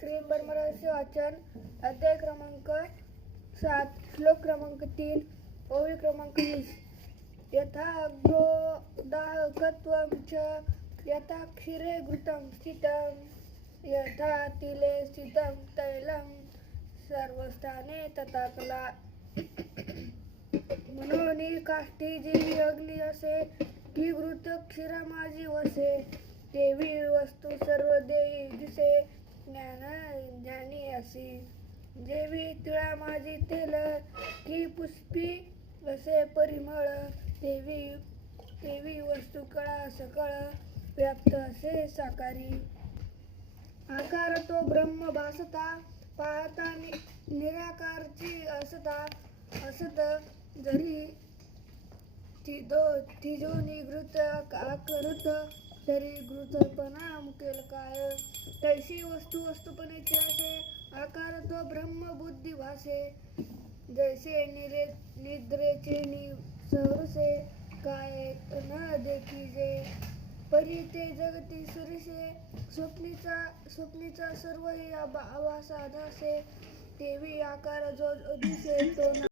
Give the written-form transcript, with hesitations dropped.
श्री ब्रह्मरहस्य वाचन अध्याय क्रमांक 7 श्लोक क्रमांक 3 ओळी क्रमांक 20 यथा अग्रो दाहकत्वं च यथा क्षीरे घृतं स्थितं यथा तिले स्थितं तैलं सर्वस्थाने तथा कला. म्हणून काष्टी जीवी अग्नी असे की घृत क्षीरा माझी वसे देवी वस्तू सर्व देई दिसे ज्ञान ज्ञानी असी जेवी तिळा माझी तेल की पुष्पी असे परिमळ देवी देवी वस्तू कळा सकळ व्याप्त असे साकारी. आकार तो ब्रह्म भासता पाहता निराकारची असता असत जरी तिजो निघृत आकृत तरी घृतपणा मुकेल काय. तैशी वस्तू वस्तुपणेचे असे आकार तो ब्रह्म बुद्धी भासे जैसे निद्रेचे सहृसे काय न देखीजे परी ते जगती सुरिसे स्वप्नीचा सर्व आभास आधासे देवी आकार जो दिसे तो